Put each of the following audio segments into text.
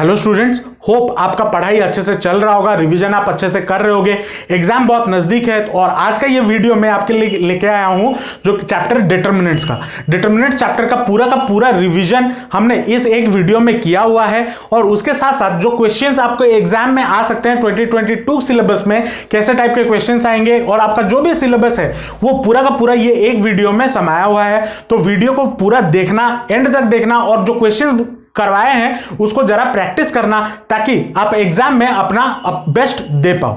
Hello students, hope आपका पढ़ाई अच्छे से चल रहा होगा, रिवीजन आप अच्छे से कर रहे होगे। एग्जाम बहुत नजदीक है और आज का ये वीडियो मैं आपके लिए लेके आया हूं जो चैप्टर डिटरमिनेंट्स चैप्टर का पूरा रिवीजन हमने इस एक वीडियो में किया हुआ है। और उसके साथ साथ जो क्वेश्चंस आपको एग्जाम में आ सकते हैं 2022 सिलेबस में, कैसे टाइप के क्वेश्चंस आएंगे और आपका जो भी सिलेबस है वो पूरा का पूरा ये एक वीडियो में समाया हुआ है। तो वीडियो को पूरा देखना, एंड तक देखना और जो क्वेश्चंस करवाए हैं उसको जरा प्रैक्टिस करना ताकि आप एग्जाम में अपना बेस्ट दे पाओ।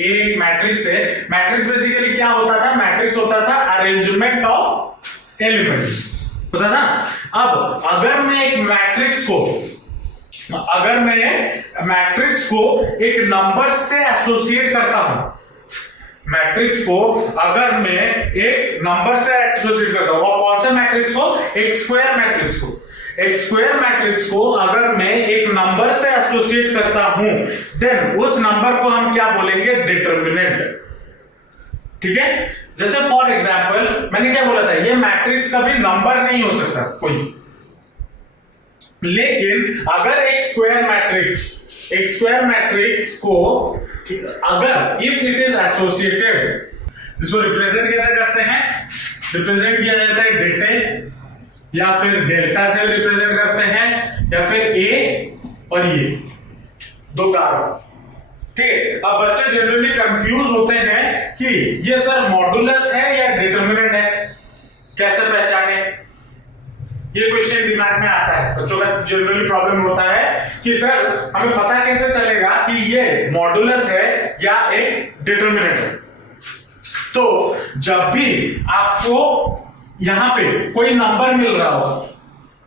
एक मैट्रिक्स है। मैट्रिक्स बेसिकली क्या होता था? मैट्रिक्स होता था अरेंजमेंट ऑफ एलिमेंट्स होता था। अब अगर मैं मैट्रिक्स को एक नंबर से एसोसिएट करता हूं, मैट्रिक्स को अगर मैं एक नंबर से एसोसिएट करता हूं, और कौन सा मैट्रिक्स को? एक स्क्वायर मैट्रिक्स को अगर मैं एक नंबर से एसोसिएट करता हूं, देन उस नंबर को हम क्या बोलेंगे? डिटरमिनेंट। ठीक है। जैसे फॉर एग्जाम्पल मैंने क्या बोला था, ये मैट्रिक्स कभी नंबर नहीं हो सकता कोई, लेकिन अगर एक स्क्वायर मैट्रिक्स को अगर इफ इट इज एसोसिएटेड, इसको रिप्रेजेंट कैसे करते हैं? रिप्रेजेंट किया जाता है डेटे या फिर डेल्टा से रिप्रेजेंट करते हैं, या फिर ए और ये दो कारण। ठीक है। अब बच्चे जनरली कंफ्यूज होते हैं कि ये सर मॉडुलस है या डिटरमिनेंट है, कैसे पहचाने? ये क्वेश्चन दिमाग में आता है बच्चों का। जनरली प्रॉब्लम होता है कि सर हमें पता कैसे चलेगा कि ये मॉडुलस है या एक डिटरमिनेंट है। तो जब भी आपको यहां पे कोई नंबर मिल रहा होगा,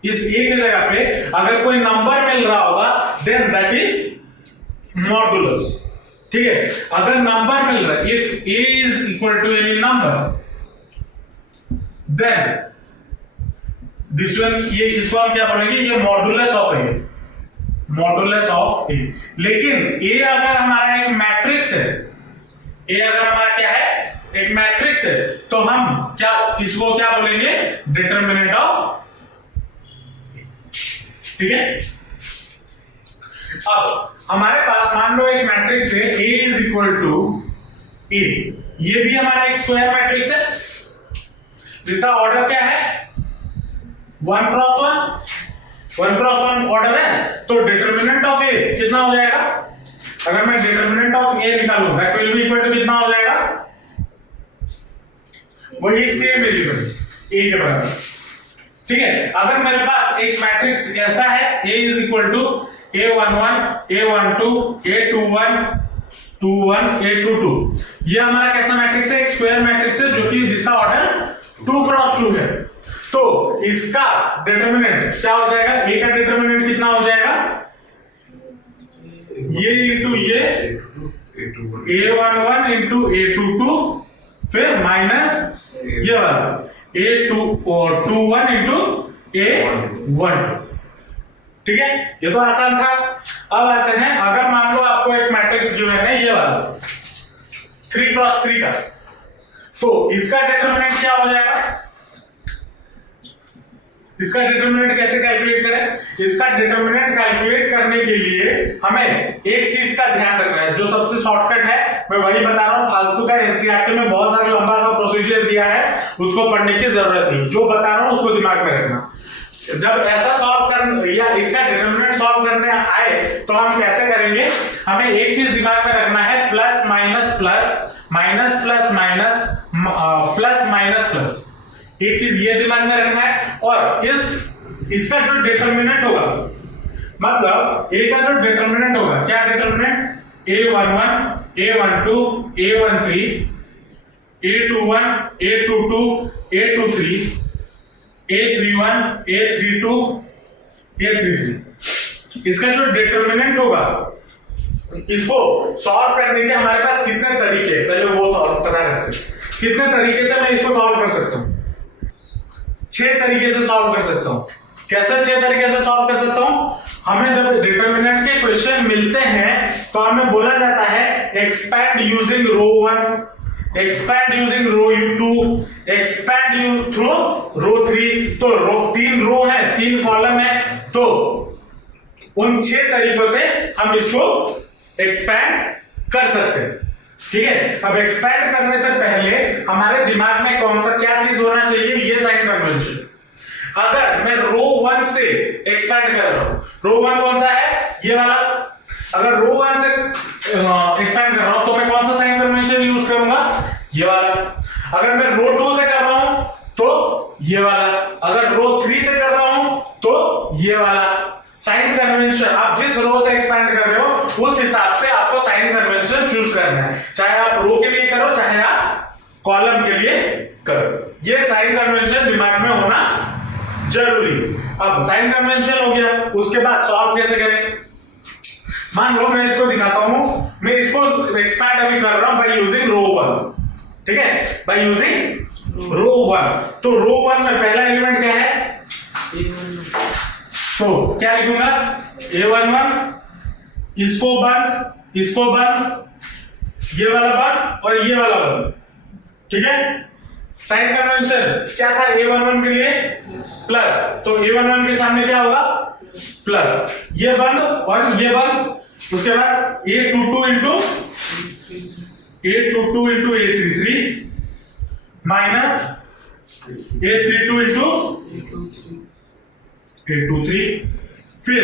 इस ए की जगह पे अगर कोई नंबर मिल रहा होगा, देन दैट इज मॉडुलस। ठीक है। अगर नंबर मिल रहा है, if A is equal to any number, then this one, ये इसको हम क्या बोलेंगे? ये मॉडुलस ऑफ ए। लेकिन ए अगर हमारा एक मैट्रिक्स है, क्या है? एक मैट्रिक्स है, तो हम इसको क्या बोलेंगे? Determinant of. ठीक है। अब हमारे पास मान लो एक मैट्रिक्स है, ए इज इक्वल टू ए। ये भी हमारा एक स्क्वायर मैट्रिक्स है जिसका ऑर्डर क्या है? 1 क्रॉस 1 ऑर्डर है। तो डिटरमिनेंट ऑफ ए कितना हो जाएगा? अगर मैं डिटरमिनेंट ऑफ ए निकालूं, that will be equal to कितना हो जाएगा? वही सेम एलिमेंट ए के बराबर। ठीक है। अगर मेरे पास एक मैट्रिक्स ऐसा है, ए is equal to A11, A12, A21, 21, A22, ये हमारा कैसा मैट्रिक्स है? एक स्क्वायर मैट्रिक्स है जो कि जिसका ऑर्डर 2 क्रॉस 2 है। तो इसका डिटरमिनेंट क्या हो जाएगा? ए का डिटरमिनेंट कितना हो जाएगा? ये इंटू ये A11 इंटू A22, फिर माइनस ये वाला A21 इंटू A12। ठीक है। ये तो आसान था। अब आते हैं, अगर मान लो आपको एक मैट्रिक्स जो है ना ये वाला 3 क्रॉस 3 का, तो इसका डिटरमिनेंट क्या हो जाएगा? इसका डिटरमिनेंट कैसे कैलकुलेट करें? इसका डिटरमिनेंट कैलकुलेट करने के लिए हमें एक चीज का ध्यान रखना है, जो सबसे शॉर्टकट है मैं वही बता रहा हूं। फालतू का एनसीईआरटी में बहुत सारा लंबा सा प्रोसीजर दिया है, उसको पढ़ने की जरूरत नहीं। जो बता रहा हूं उसको दिमाग में रखना। जब ऐसा सॉल्व कर या इसका डिटरमिनेंट सॉल्व करने आए तो हम कैसे करेंगे? हमें एक चीज दिमाग में रखना है, plus minus plus, minus plus minus, plus minus plus. एक चीज ये दिमाग में रखना है। और इसका जो डिटरमिनेंट होगा, मतलब ए का जो डिटरमिनेंट होगा, क्या determinant? A11, A12, A13, A21, A22, A23, A31, A32, A33। इसका जो डिटरमिनेंट होगा, इसको सॉल्व करने के हमारे पास कितने तरीके हैं, पहले वो सॉल्व पता करते हैं। कितने तरीके से मैं इसको सॉल्व कर सकता हूं? 6 तरीके से सॉल्व कर सकता हूं। कैसे 6 तरीके से सॉल्व कर सकता हूं? हमें जब डिटरमिनेंट के क्वेश्चन मिलते हैं तो हमें बोला जाता है एक्सपैंड यूजिंग रो 1, एक्सपैंड यूजिंग रो 2, एक्सपैंड थ्रू रो 3। तो तीन रो है, 3 कॉलम है, तो उन 6 तरीकों से हम इसको एक्सपैंड कर सकते हैं। ठीक है, अब एक्सपैंड करने से पहले हमारे दिमाग में कौन सा क्या चीज होना चाहिए, ये साइन कन्वेंशन। अगर मैं रो 1 से एक्सपैंड कर रहा हूं, रो 1 कौन सा है, ये वाला। अगर रो 1 से एक्सपैंड कर रहा हूं तो मैं कौन सा साइन कन्वेंशन यूज करूंगा, ये वाला। अगर मैं रो 2 से कर रहा हूं तो ये वाला। अगर रो 3 से कर रहा हूं तो ये वाला। साइन कन्वेंशन आप जिस रो से एक्सपैंड कर रहे हो उस हिसाब से आपको साइन कन्वेंशन चूज करना है, चाहे आप रो के लिए करो चाहे आप कॉलम के लिए करो। ये साइन कन्वेंशन दिमाग में होना जरूरी। अब साइन कन्वेंशन हो गया, उसके बाद सॉल्व कैसे करें। मान लो मैं इसको दिखाता हूं, मैं इसको एक्सपैंड अभी कर रहा हूं बाय यूजिंग रो 1। ठीक है, बाय यूजिंग रो 1। तो रो 1 में पहला एलिमेंट क्या है, तो क्या लिखूंगा, A11, इसको बंद, इसको बंद, ये वाला बंद और ये वाला बंद। ठीक है, साइन कन्वेंशन क्या था A11 के लिए प्लस, तो A11 के सामने क्या होगा प्लस, ये बंद और ये बंद। उसके बाद A22 into A33 minus A32 into A23। फिर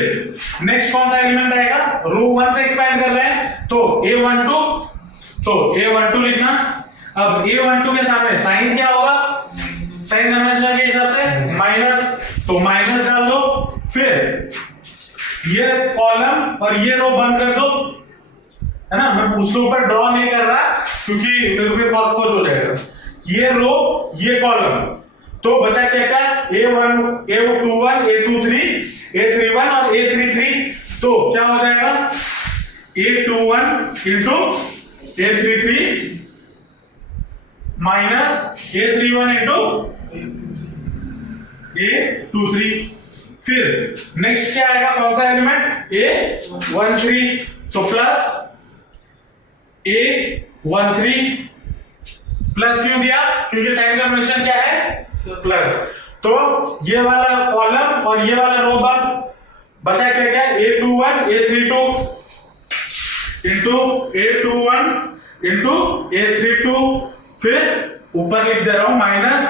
नेक्स्ट कौन सा एलिमेंट आएगा, रो 1 से एक्सपैंड कर रहे हैं तो A12, तो A12 लिखना। अब A12 के सामने साइन क्या होगा, साइन कन्वेंशन के हिसाब से माइनस, तो माइनस डाल दो। फिर ये कॉलम और ये रो बंद कर दो, है ना। मैं उसके ऊपर ड्रॉ नहीं कर रहा क्योंकि मेरे को बहुत खुश हो जाएगा। ये रो ये कॉलम, तो बचा क्या क्या, A1, A21, A23, A31 और A33। तो क्या हो जाएगा, A21 into A33 minus A31 into A23। फिर नेक्स्ट क्या आएगा, कौन सा एलिमेंट, A13, तो प्लस A13 प्लस क्यों दिया, क्योंकि साइन कन्वेंशन क्या है प्लस। तो ये वाला कॉलम और ये वाला रो बंद, बचा क्या क्या, A21, A32 into A21 into A32। फिर ऊपर लिख दे रहा हूं माइनस,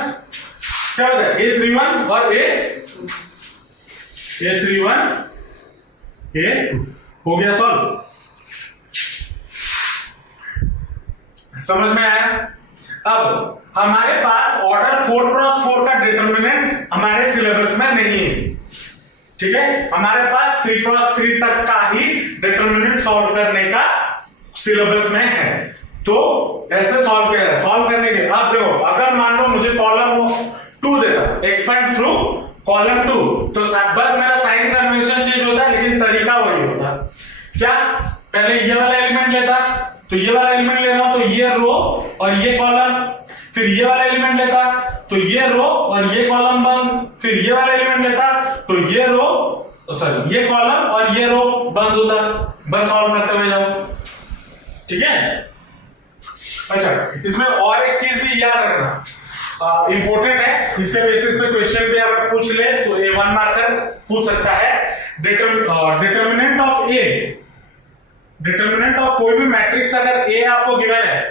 क्या हो जाए A31 और A31 A2। हो गया सॉल्व, समझ में आया। अब हमारे पास ऑर्डर 4x4 का डिटरमिनेंट हमारे सिलेबस में नहीं है। ठीक है, हमारे पास 3x3 तक का ही डिटरमिनेंट सॉल्व करने का सिलेबस में है। तो ऐसे सॉल्व किया है। सॉल्व करने के अब देखो, अगर मान लो मुझे कॉलम 2 देता, एक्सपैंड थ्रू कॉलम 2, तो बस मेरा साइन कन्वेंशन चेंज होता है लेकिन तरीका वही होता। क्या, पहले ये वाला एलिमेंट लेता, तो ये वाला एलिमेंट ले रहा हूं तो ये रो और ये कॉलम। फिर ये वाला एलिमेंट लेता तो ये रो और ये कॉलम बंद। फिर ये वाला एलिमेंट लेता तो ये रो, सॉरी ये कॉलम और ये रो बंद होता। बस सॉल्व करते हुए जाओ। ठीक है, अच्छा इसमें और एक चीज भी याद रखना इंपॉर्टेंट है, इसके बेसिस पे क्वेश्चन भी अगर पूछ ले तो A1 मार्कर पूछ सकता है। Determinant of A, determinant of कोई भी मैट्रिक्स अगर ए आपको गिवन है,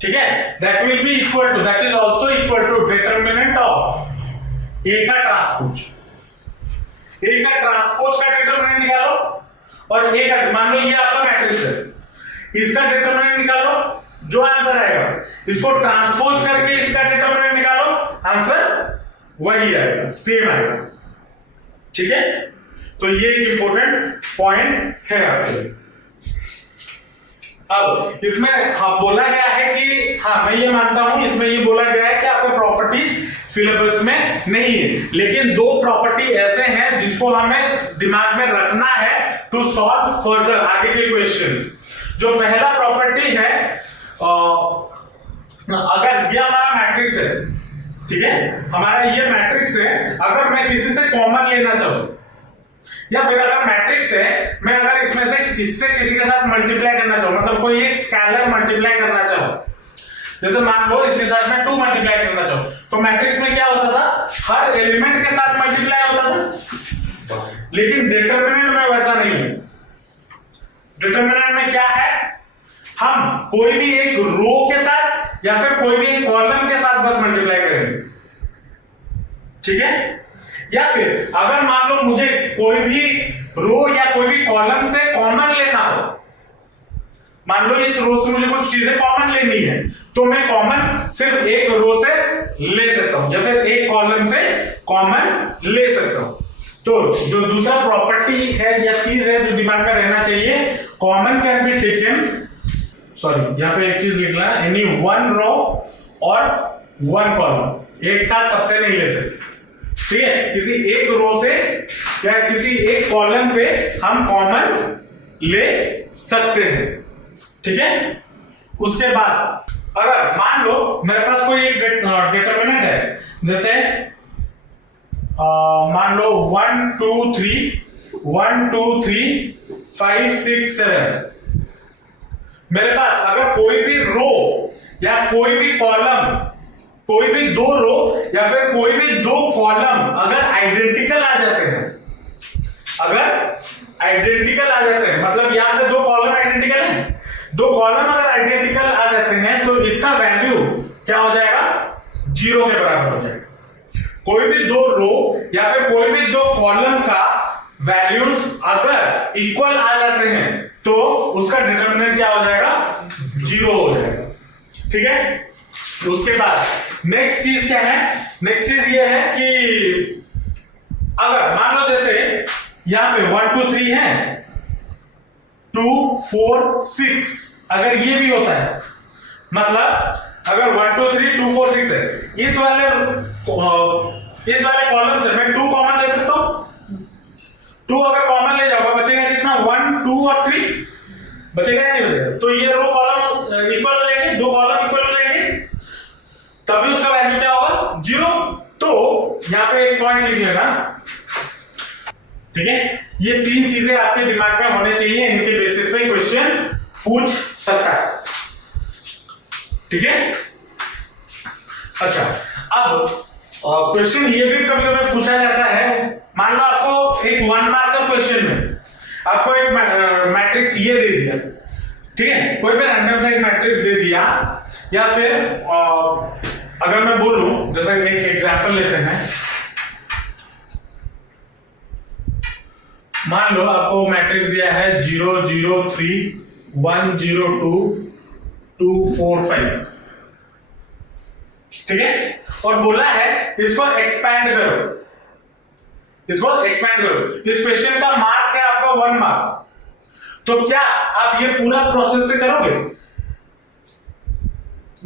ठीक है, that will be equal to, that is also equal to determinant of A का ट्रांसपोज। ए का ट्रांसपोज का डिटरमिनेंट निकालो और ए का, मान लो ये आपका मैट्रिक्स है, इसका डिटरमिनेंट निकालो, जो आंसर आएगा इसको ट्रांसपोज करके इसका डिटरमिनेंट निकालो, आंसर वही आएगा, सेम आएगा। ठीक है, तो ये एक इंपॉर्टेंट पॉइंट है आपके लिए। अब इसमें हाँ बोला गया है कि, हाँ मैं ये मानता हूं इसमें ये बोला गया है कि आपको प्रॉपर्टी सिलेबस में नहीं है, लेकिन दो प्रॉपर्टी ऐसे हैं जिसको हमें दिमाग में रखना है टू सॉल्व फर्दर आगे के क्वेश्चंस। जो पहला प्रॉपर्टी है, अगर ये हमारा मैट्रिक्स है, ठीक है, हमारा ये मैट्रिक्स है, अगर मैं किसी से कॉमन लेना चाहूं, या फिर अगर मैट्रिक्स है, मैं अगर इसमें से इससे किसी के साथ मल्टीप्लाई करना चाहूं, मतलब कोई एक स्केलर मल्टीप्लाई करना चाहूं, जैसे मान लो इसके साथ में 2 मल्टीप्लाई करना चाहूं, तो मैट्रिक्स में क्या होता था, हर एलिमेंट के साथ मल्टीप्लाई होता था, लेकिन डिटरमिनेंट में वैसा नहीं है। डिटरमिनेंट में क्या है, हम कोई भी एक रो के साथ या फिर कोई भी एक कॉलम के साथ बस मल्टीप्लाई करेंगे, ठीक है। या फिर अगर मान लो मुझे कोई भी रो या कोई भी कॉलम से कॉमन लेना हो, मान लो इस रो से मुझे कुछ चीजें कॉमन लेनी है, तो मैं कॉमन सिर्फ एक रो से ले सकता हूं या फिर एक कॉलम से कॉमन ले सकता हूं। तो जो दूसरा प्रॉपर्टी है या चीज है जो दिमाग में रहना चाहिए, common can be taken, sorry यहां पे एक चीज लिखना है, एनी वन रो और वन कॉलम, एक साथ सबसे नहीं ले सकते, ठीक है। किसी एक रो से या किसी एक कॉलम से हम कॉमन ले सकते हैं, ठीक है। उसके बाद अगर मान लो मेरे पास कोई एक डिटरमिनेंट है, जैसे मान लो 1 2 3 1 2 3 5 6 7, मेरे पास अगर कोई भी रो या कोई भी कॉलम, कोई भी 2 रो या फिर कोई भी 2 कॉलम अगर आइडेंटिकल आ जाते हैं, अगर आइडेंटिकल आ जाते हैं, मतलब यहां पे 2 कॉलम आइडेंटिकल है, 2 कॉलम अगर आइडेंटिकल आ जाते हैं तो इसका वैल्यू क्या हो जाएगा, 0 के बराबर हो जाएगा। कोई भी 2 रो या फिर कोई भी 2 कॉलम का वैल्यूज अगर इक्वल आ जाते हैं तो उसका डिटरमिनेंट क्या हो जाएगा, 0 हो जाएगा, ठीक है। उसके बाद नेक्स्ट चीज क्या है, नेक्स्ट चीज ये है कि अगर मान लो जैसे यहां पे 1 2 3 है, 2 4 6, अगर ये भी होता है, मतलब अगर 1 2 3 2 4 6 है, इस वाले कॉलम से मैं 2 कॉमन ले सकता हूं, 2 अगर कॉमन ले जाऊंगा बचेगा कितना, 1 2 और 3 बचेगा या नहीं बचेगा, तो ये रो कॉलम इक्वल हो जाएंगे, 2 कॉलम इक्वल हो जाएंगे, तभी उसका वैल्यू क्या होगा, 0। तो यहां पे एक पॉइंट लीजिएगा, ठीक है। ये 3 चीजें आपके दिमाग में होने चाहिए, इनके बेसिस पे क्वेश्चन पूछ सकता है, ठीक है। अच्छा, अब क्वेश्चन ये भी कभी कभी पूछा जाता है, मान लो आपको एक 1 मार्क का क्वेश्चन में आपको एक मैट्रिक्स ये दे दिया, ठीक है, कोई भी रैंडम सा एक मैट्रिक्स दे दिया, या फिर अगर मैं बोलूं, जैसे एक एग्जांपल लेते हैं, मान लो आपको मैट्रिक्स दिया है 0 0 3 1 0 2 2 4 5, ठीक है, और बोला है इसको एक्सपैंड करो, इसको एक्सपैंड करो। इस क्वेश्चन का मार्क है आपका 1 मार्क, तो क्या आप ये पूरा प्रोसेस से करोगे,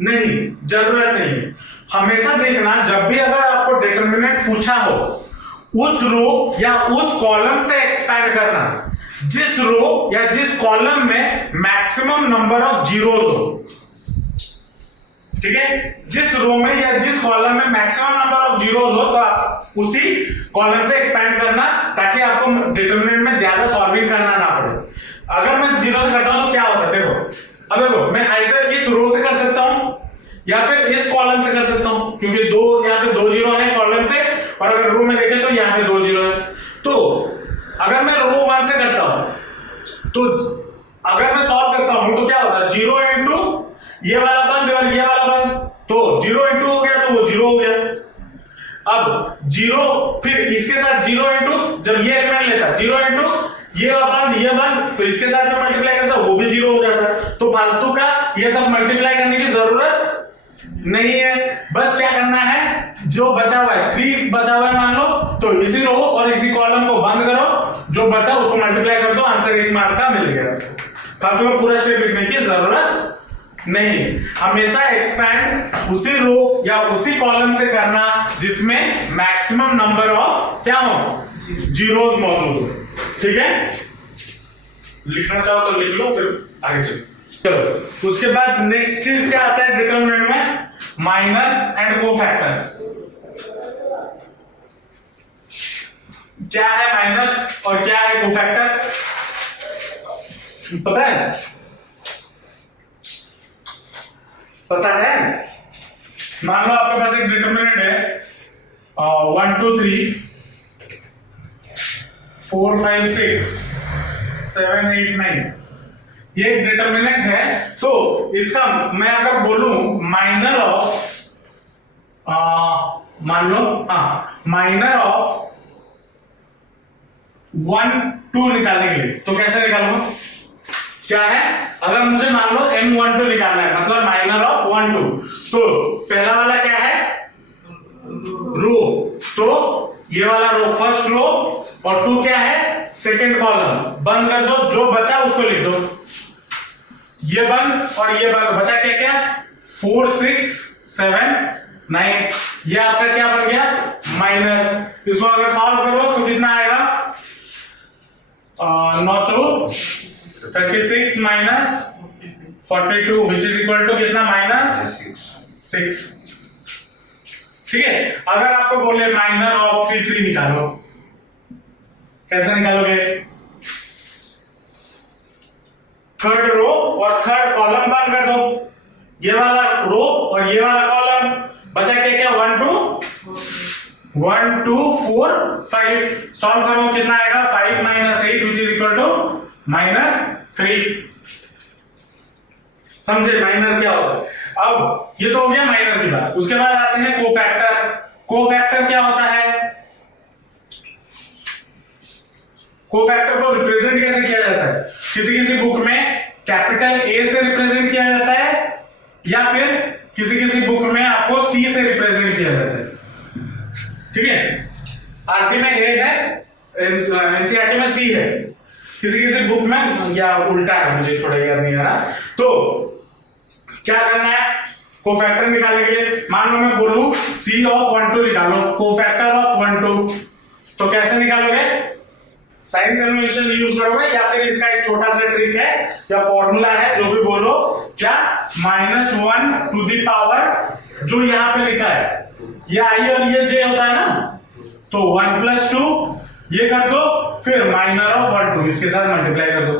नहीं, जरूरत नहीं है। हमेशा देखना, जब भी अगर आपको डिटरमिनेंट पूछा हो, उस रो या उस कॉलम से एक्सपैंड करना जिस रो या जिस कॉलम में मैक्सिमम नंबर ऑफ जीरोज हो, ठीक है, जिस रो में या जिस कॉलम में मैक्सिमम नंबर ऑफ जीरोज हो, तो आप उसी कॉलम से एक्सपैंड करना, ताकि आपको डिटरमिनेंट में ज्यादा सॉल्विंग करना ना पड़े। अगर मैं 0 से करता हूं तो क्या होता है, देखो, अब देखो, मैं आइदर इस रो से कर सकता हूं या फिर इस कॉलम से कर सकता हूं, क्योंकि यहाँ पे 2 जीरो है कॉलम से, और अगर रो में देखें तो यहाँ पे 2 जीरो है। तो अगर मैं रो 1 से करता हूं, तो अगर मैं सॉल्व करता हूं तो क्या होता है, 0 इंटू ये वाला बंद और ये वाला बंद, तो 0 इंटू हो गया तो वो 0 हो गया। अब 0 फिर इसके साथ 0 इंटू, जब ये एलिमेंट लेता है 0 इंटू ये बंद, फिर इसके साथ में मल्टीप्लाई करता वो भी 0 हो जाता है। तो फालतू का ये सब मल्टीप्लाई करने की जरूरत नहीं है, बस क्या करना है, जो बचा हुआ है 3 बचा हुआ है मान लो, तो इसी रो और इसी कॉलम को बंद करो, जो बचा उसको मल्टीप्लाई कर दो, आंसर 1 मार्क का मिल गया। फालतू का पूरा स्टेप लिखने की जरूरत नहीं, हमेशा एक्सपैंड उसी रो या उसी कॉलम से करना जिसमें मैक्सिमम नंबर ऑफ क्या हो, जीरोस मौजूद हो, ठीक है। लिखना चाहो तो लिख लो, फिर आगे चलो। उसके बाद नेक्स्ट चीज क्या आता है डिटरमिनेंट में, माइनर एंड कोफैक्टर, क्या है माइनर और क्या है कोफैक्टर, पता है? पता है? मान लो आपके पास एक डिटरमिनेंट है 1 2 3 4 5 6 7 8 9, ये एक डिटरमिनेंट है। तो इसका मैं अगर बोलूं माइनर ऑफ, मान लो माइनर ऑफ 1 2 निकालने के लिए, तो कैसे निकालूंगा? क्या है, अगर मुझे मान लो M12 निकालना है, मतलब माइनर ऑफ 1 2, तो पहला वाला क्या है, रो, तो ये वाला रो फर्स्ट रो, और 2 क्या है, सेकंड कॉलम। बंद कर दो, जो बचा उसको लिख दो, ये बंद और ये बंद, बचा क्या क्या, 4 6 7 9, ये आपका क्या बन गया, माइनर। इसको अगर सॉल्व करो तो कितना आएगा, 9 36 minus 42 which is equal to कितना, -6। ठीक है, अगर आपको बोले माइनर ऑफ 3 3 निकालो, कैसे निकालोगे? थर्ड रो और थर्ड कॉलम बंद कर दो, ये वाला रो और ये वाला कॉलम, बचा क्या क्या, 1 2 4 5, सॉल्व करो कितना आएगा, 5 - 8 विच इज इक्वल टू -3। समझे माइनर क्या होता है? अब ये तो हो गया माइनर की बात। उसके बाद आते हैं कोफैक्टर। कोफैक्टर क्या होता है? कोफैक्टर को रिप्रेजेंट कैसे किया जाता है? किसी किसी बुक में कैपिटल ए से रिप्रेजेंट किया जाता है, या फिर किसी किसी बुक में आपको सी से रिप्रेजेंट किया जाता है। ठीक है, आरटी में ए है, एनसीईआरटी में सी है, किसी किसी बुक में या उल्टा है, मुझे थोड़ा याद नहीं आ रहा। तो क्या करना है कोफैक्टर निकालने के लिए? मान लो मैं बोलूं सी ऑफ 1 2 निकालो, कोफैक्टर ऑफ 1 2, तो कैसे निकालोगे? साइन कन्वेंशन यूज करोगे, या फिर इसका एक छोटा सा ट्रिक है या फॉर्मूला है, जो भी बोलो, क्या, -1 टू द पावर, जो यहां पे लिखा है ये आई और ये जे होता है ना, तो 1 + 2 ये कर दो, फिर माइनर ऑफ 1 2 इसके साथ मल्टीप्लाई कर दो।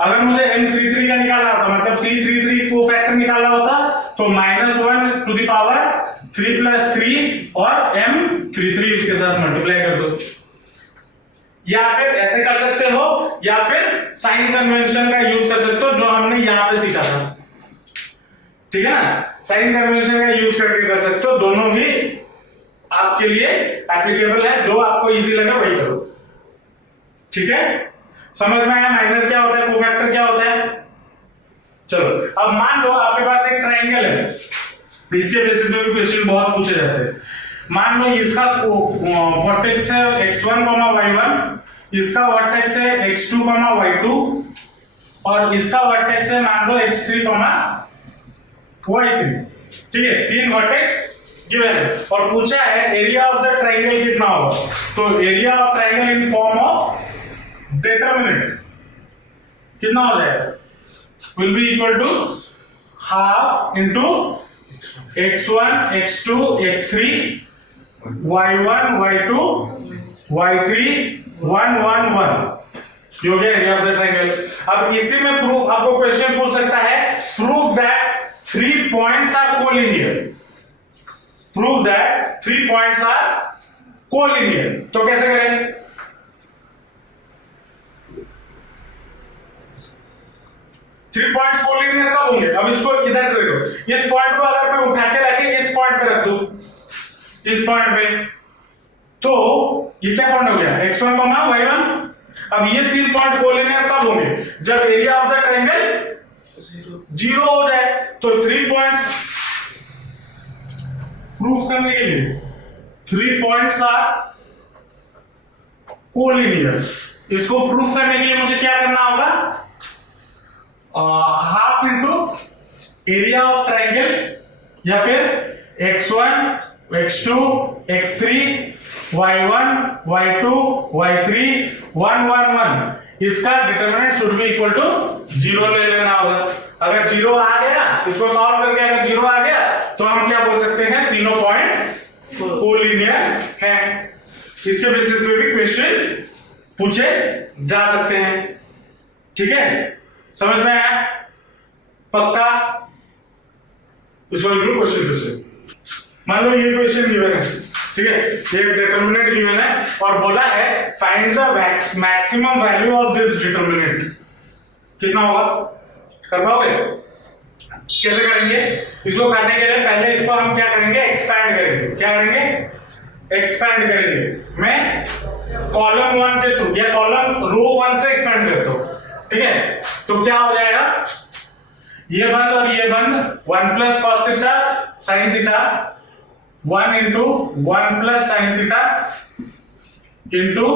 अगर मुझे M33 का निकालना होता, मतलब C33 को फैक्टर निकालना होता, तो -1 टू द पावर 3 + 3 और M33 इसके साथ मल्टीप्लाई कर दो। या फिर ऐसे कर सकते हो, या फिर साइन कन्वेंशन का यूज कर सकते हो, जो हमने यहां पे सीखा था। ठीक है ना, साइन कन्वेंशन का यूज करके कर सकते हो, दोनों ही आपके लिए एप्लीकेबल है, जो आपको इजी लगे वही करो। ठीक है, समझ में आया माइनर क्या होता है, कोफैक्टर क्या होता है? चलो, अब मान लो आपके पास एक ट्राइंगल है, इसके बेसिस पे भी क्वेश्चन बहुत पूछे जाते हैं। मान लो इसका वर्टेक्स है x1, y1, इसका वर्टेक्स है x2, y2, और इसका वर्टेक्स है मान लो x3, y3। ठीक है, 3 वर्टेक्स गिवन है, और पूछा है एरिया ऑफ द ट्राइंगल कितना होगा। तो area of triangle in form of determinant कितना हो जाएगा, will be equal to half into x1 x2 x3 y1 y2 y3 1 1 1, जो है एरिया ऑफ द ट्राइंगल। अब इसी में प्रूफ, आपको क्वेश्चन पूछ सकता है, prove that 3 points are collinear, prove that 3 points are collinear. तो कैसे करें? थ्री पॉइंट्स कोलिनियर कब होंगे? अब इसको इधर से देखो, इस पॉइंट को अगर मैं उठा के रखे इस पॉइंट पे रख दूं, इस पॉइंट पे, तो ये क्या पॉइंट हो गया, x1, y1। अब ये 3 पॉइंट कोलिनियर कब होंगे? जब एरिया ऑफ द ट्राइंगल 0 हो जाए। तो 3 पॉइंट्स प्रूफ करने के लिए 3 पॉइंट्स आर कोलिनियर, इसको प्रूफ करने के लिए मुझे क्या करना होगा, half into area of triangle, या फिर x1 x2 x3 y1 y2 y3 1 1 1, इसका determinant should be equal to 0 ले लेना होगा। अगर 0 आ गया, इसको सॉल्व करके अगर 0 आ गया, तो हम क्या बोल सकते हैं, तीनों पॉइंट कोलिनियर हैं। इसके बेसिस पे भी क्वेश्चन पूछे जा सकते हैं। ठीक है, समझ में आया? पक्का? क्वेश्चन मान लो ये क्वेश्चन गिवन है, ठीक है, ये डिटर्मिनेंट गिवन है और बोला है find the maximum value of this determinant. कितना होगा? कर पाओगे? कैसे करेंगे? इसको करने के लिए पहले इसको हम क्या करेंगे? एक्सपैंड करेंगे। क्या करेंगे? एक्सपैंड करेंगे। मैं कॉलम 1 के थ्रू या कॉलम रो 1 से एक्सपैंड करता हूं, ठीक है, तो क्या हो जाएगा? ये बंद और ये बंद 1 plus cos theta sine theta 1 into 1 plus sine theta into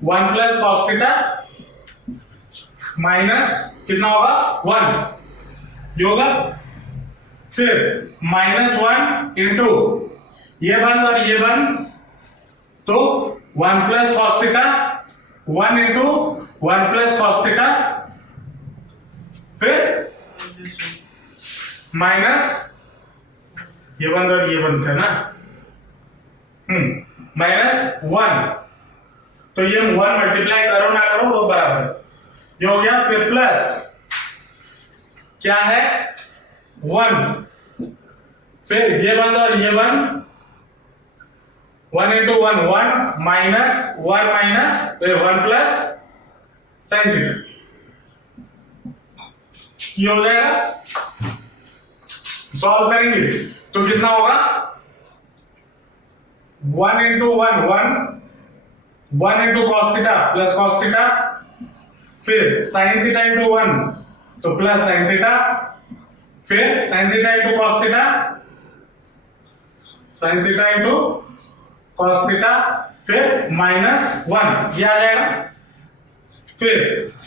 1 plus cos theta minus कितना होगा? 1 ये होगा। फिर -1 इंटू ये बंद और ये बंद, तो 1 plus cos theta 1 into 1 plus cos theta, फिर माइनस ये बंद और ये बंद थे ना, -1, तो ये 1 मल्टीप्लाई करो ना करो वो बराबर ये हो गया। फिर प्लस क्या है? 1, फिर ये बंद और ये बंद 1 into 1 1 minus 1 plus sine theta, ये हो जाएगा। सॉल्व करेंगे तो कितना होगा? 1 into 1 1 into cos theta plus cos theta, फिर साइन थीटा इंटू 1 तो प्लस साइन थीटा, फिर sine theta into cos theta, sine theta into cos theta, फिर -1 ये आ जाएगा। फिर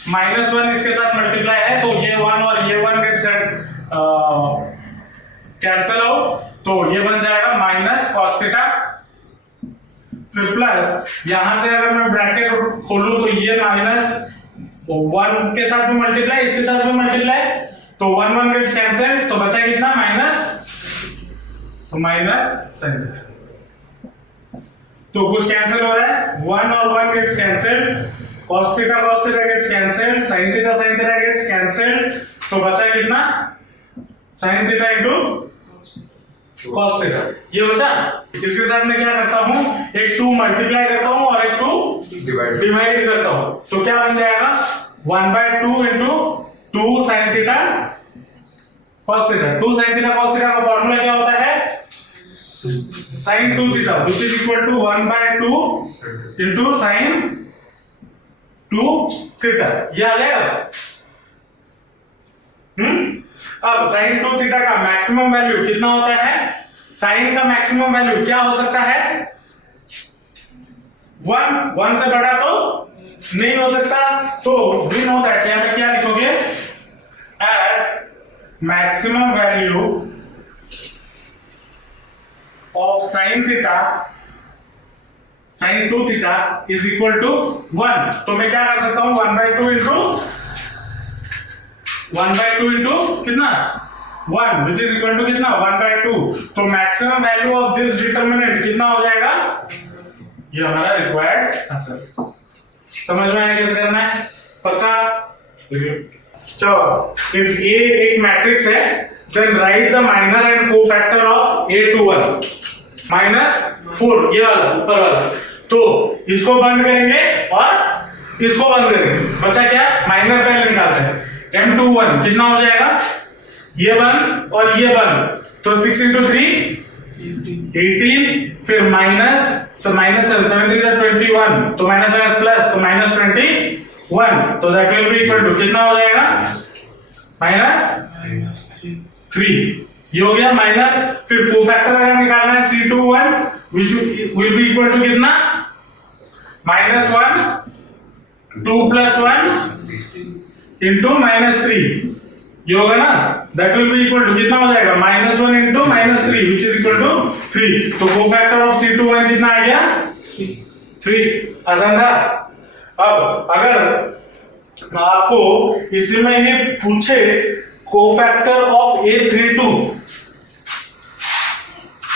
-1 इसके साथ मल्टीप्लाई है तो ये 1 और ये 1 कैंसल आउट, तो ये बन जाएगा माइनस कॉस थीटा, फिर प्लस यहां से अगर मैं ब्रैकेट खोलूं तो ये -1 के साथ भी मल्टीप्लाई, इसके साथ भी मल्टीप्लाई, तो 1 1 गेट्स कैंसिल, तो बचा कितना? Minus sine theta. तो कुछ कैंसिल हो रहा है, 1 और 1 gets cancel, cos theta gets cancel, sin theta gets cancel, तो बचा कितना? sin theta into cos theta, ये बचा। इसके साथ मैं क्या करता हूं? एक 2 मल्टीप्लाई करता हूं और एक 2 डिवाइड करता हूं, तो क्या बन जाएगा? 1/2 into 2 sin theta cos theta. 2 sin theta cos theta का फॉर्मूला क्या होता है? sin 2 theta which is equal to 1/2 into sin 2 theta, ये आ जाएगा। अब sin 2 थीटा का मैक्सिमम वैल्यू कितना होता है? sin का मैक्सिमम वैल्यू क्या हो सकता है? 1 से बड़ा तो नहीं हो सकता, तो वी नो दैट यहां पे क्या लिखोगे? As maximum value of sin theta sin 2 theta is equal to 1, तो मैं क्या कर सकता हूं? 1/2 into कितना? 1 which is equal to कितना? 1/2, तो maximum value of this determinant कितना हो जाएगा? ये हमारा रिक्वायर्ड आंसर। समझ में आया कैसे करना है? पक्का? चलो, इफ A एक मैट्रिक्स है then write the minor and cofactor of A to 1 -4, ये वाला ऊपर वाला, तो इसको बंद करेंगे और इसको बंद करेंगे, बचा क्या? माइनर पहले निकालते हैं। M21 कितना हो जाएगा? ये बंद और ये बंद, तो 6 into 3 18, फिर माइनस 7 3 21, तो माइनस प्लस, तो -21, तो that will be equal to कितना हो जाएगा? -3, ये हो गया माइनर। फिर कोफैक्टर अगर निकालना है C21 which will be equal to कितना? -1 2 + 1 into -3, ये होगा ना, that will be equal to कितना हो जाएगा? -1 into -3 which is equal to 3, तो कोफैक्टर ऑफ C21 कितना आ गया? 3। आसान था। अब अगर आपको इसी में ये पूछे कोफैक्टर ऑफ A32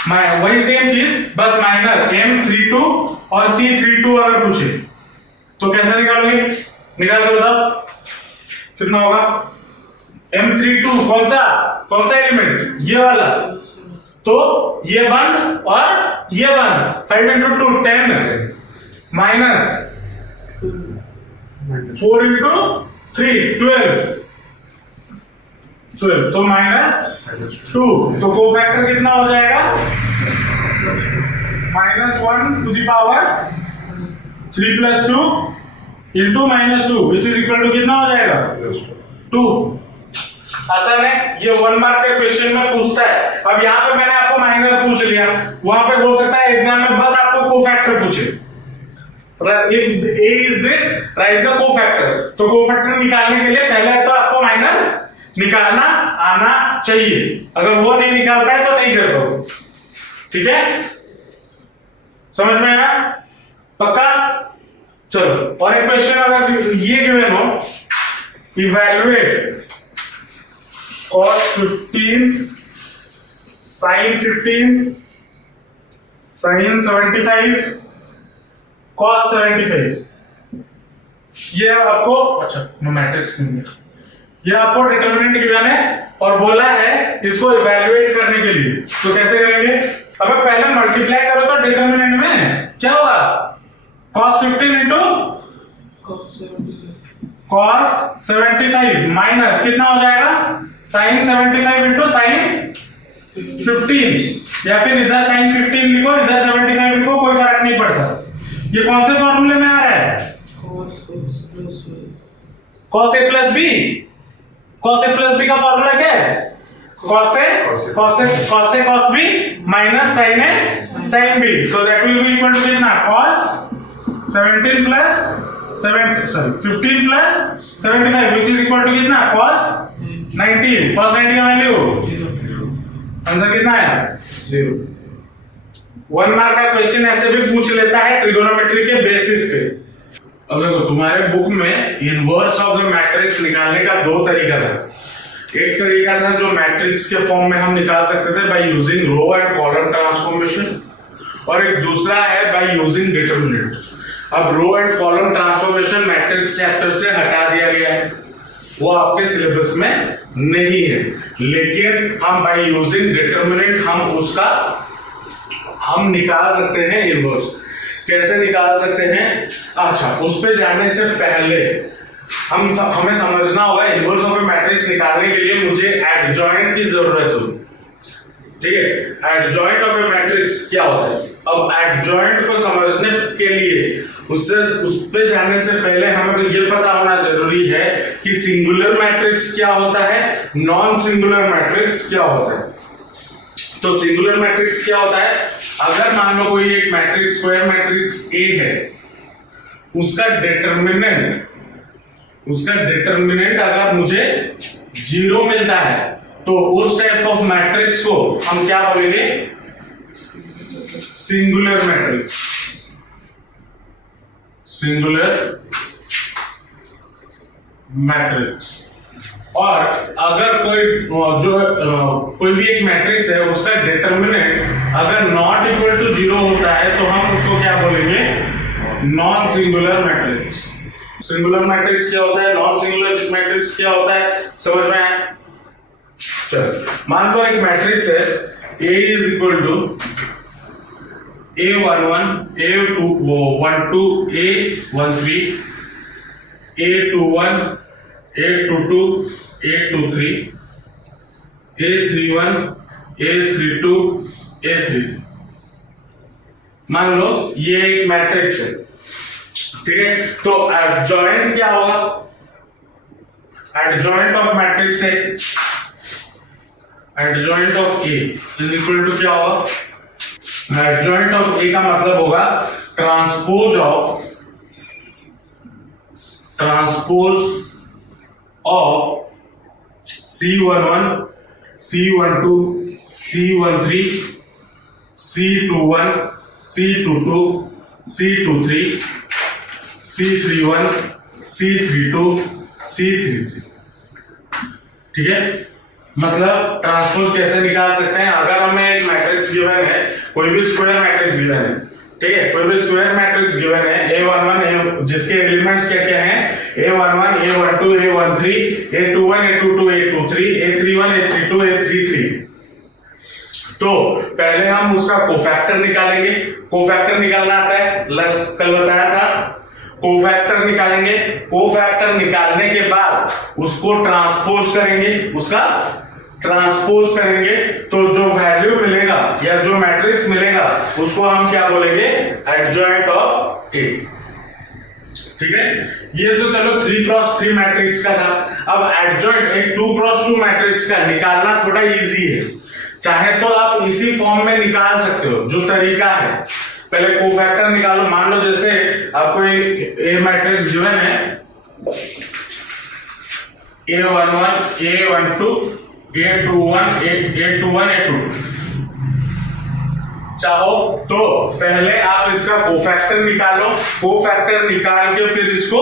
वही सेम चीज बस माइनस M32 और C32 अगर पूछे तो कैसे निकालोगे? निकाल कर बताओ कितना होगा। M32 कौन सा एलिमेंट? ये वाला, तो ये 1 और ये 1, 5 into 2 10 माइनस 4 into 3 12 तो माइनस 2, तो कोफैक्टर कितना हो जाएगा? -1 to the power 3 plus 2 into -2 which is equal to कितना हो जाएगा? 2। आसान है, ये 1 मार्क के क्वेश्चन में पूछता है। अब यहाँ पे मैंने आपको माइनर पूछ लिया, वहां पे हो सकता है एग्जाम में बस आपको कोफैक्टर पूछे। If A is this, write the cofactor। तो कोफैक्टर निकालने के लिए पहले तो आपको माइनर निकालना आना चाहिए, अगर वो नहीं निकाल पाए तो नहीं कर पाओगे। ठीक है, समझ में आया? पक्का? चलो और एक क्वेश्चन अगर ये गिवन हो, evaluate cos 15 sin 15 sin 75 cos 75, ये आपको अच्छा मैट्रिक्स नहीं है, ये आपको डिटरमिनेंट गिवन है और बोला है इसको इवैल्यूएट करने के लिए। तो कैसे करेंगे? अब पहले मल्टीप्लाई करो तो डिटरमिनेंट में क्या होगा? cos 15 into cos 75 माइनस कितना हो जाएगा? sin 75 into sin 15, या फिर इधर sin 15 लिखो इधर 75 लिखो, कोई फर्क नहीं पड़ता। ये कौन से फॉर्मूले में आ रहा है? cos A plus B। cos A plus B का फॉर्मूला क्या है? cos A cos B minus sin A sin B, so that will be equal to कितना? cos 15 plus 75 which is equal to कितना? cos 90। cos 90 का value answer कितना है? 0। 1 mark का question ऐसे भी पूछ लेता है ट्रिगोनोमेट्री के बेसिस पे। अब देखो तुम्हारे बुक में इनवर्स ऑफ द मैट्रिक्स निकालने का 2 तरीका था। एक तरीका था जो मैट्रिक्स के फॉर्म में हम निकाल सकते थे by using row and column transformation, और एक दूसरा है बाय यूजिंग डिटरमिनेंट। अब row and column transformation matrix chapter से हटा दिया गया है, वो आपके सिलेबस में नहीं है, लेकिन हम बाय यूजिंग डिटरमिनेंट हम निकाल सकते हैं इनवर्स। कैसे निकाल सकते हैं? अच्छा, उस पे जाने से पहले हमें समझना होगा इनवर्स ऑफ ए मैट्रिक्स निकालने के लिए मुझे एडजॉइंट की जरूरत होगी। ठीक है, एडजॉइंट ऑफ ए मैट्रिक्स क्या होता है? अब एडजॉइंट को समझने के लिए उस पे जाने से पहले हमें ये पता होना जरूरी है कि सिंगुलर मैट्रिक्स क्या होता है, नॉन सिंगुलर मैट्रिक्स क्या होता है। तो सिंगुलर मैट्रिक्स क्या होता है? अगर मान लो कोई एक मैट्रिक्स स्क्वायर मैट्रिक्स A है, उसका डिटरमिनेंट अगर मुझे 0 मिलता है तो उस टाइप ऑफ मैट्रिक्स को हम क्या बोलेंगे? Singular matrix. Singular matrix. और अगर कोई भी एक मैट्रिक्स है उसका डिटरमिनेंट अगर नॉट इक्वल टू 0 होता है तो हम उसको क्या बोलेंगे? Non singular matrix. Singular matrix क्या होता है, नॉन सिंगुलर मैट्रिक्स क्या होता है, समझ में आया? चलो, मान लो एक मैट्रिक्स है A is equal to A11 A12 A13 A21 A22 A23 A31 A32 A33। मान लो ये एक मैट्रिक्स है, ठीक है? तो एडजॉइंट क्या होगा? एडजॉइंट ऑफ मैट्रिक्स है, adjoint of A is equal to क्या होगा? एडजॉइंट ऑफ ए का मतलब होगा transpose of C11 C12 C13 C21 C22 C23 C31 C32 C33। ठीक है, मतलब ट्रांसपोज कैसे निकाल सकते हैं? अगर हमें एक मैट्रिक्स गिवन है, कोई भी स्क्वायर मैट्रिक्स गिवन है, ठीक है, कोई भी स्क्वायर मैट्रिक्स गिवन है A11 जिसके एलिमेंट्स क्या क्या हैं, A11 A12 A13 A21 A22 A23 A31 A32 A33। तो पहले हम उसका कोफैक्टर निकालेंगे। कोफैक्टर निकालना आता है, कल बताया था। कोफैक्टर निकालेंगे, कोफैक्टर निकालने के बाद उसको ट्रांसपोज करेंगे, उसका ट्रांसपोज करेंगे तो जो वैल्यू मिलेगा या जो मैट्रिक्स मिलेगा उसको हम क्या बोलेंगे, एडजॉइंट ऑफ ए। ठीक है, ये तो चलो 3x3 मैट्रिक्स का था। अब एडजॉइंट एक 2x2 मैट्रिक्स का निकालना थोड़ा इजी है। चाहे तो आप इसी फॉर्म में निकाल सकते हो, जो तरीका है। पहले कोफैक्टर निकालो। मान लो जैसे आपको एक ए मैट्रिक्स गिवन है, A11 A12 A21 A21 A22। चाहो तो पहले आप इसका कोफैक्टर निकालो, कोफैक्टर निकाल के फिर इसको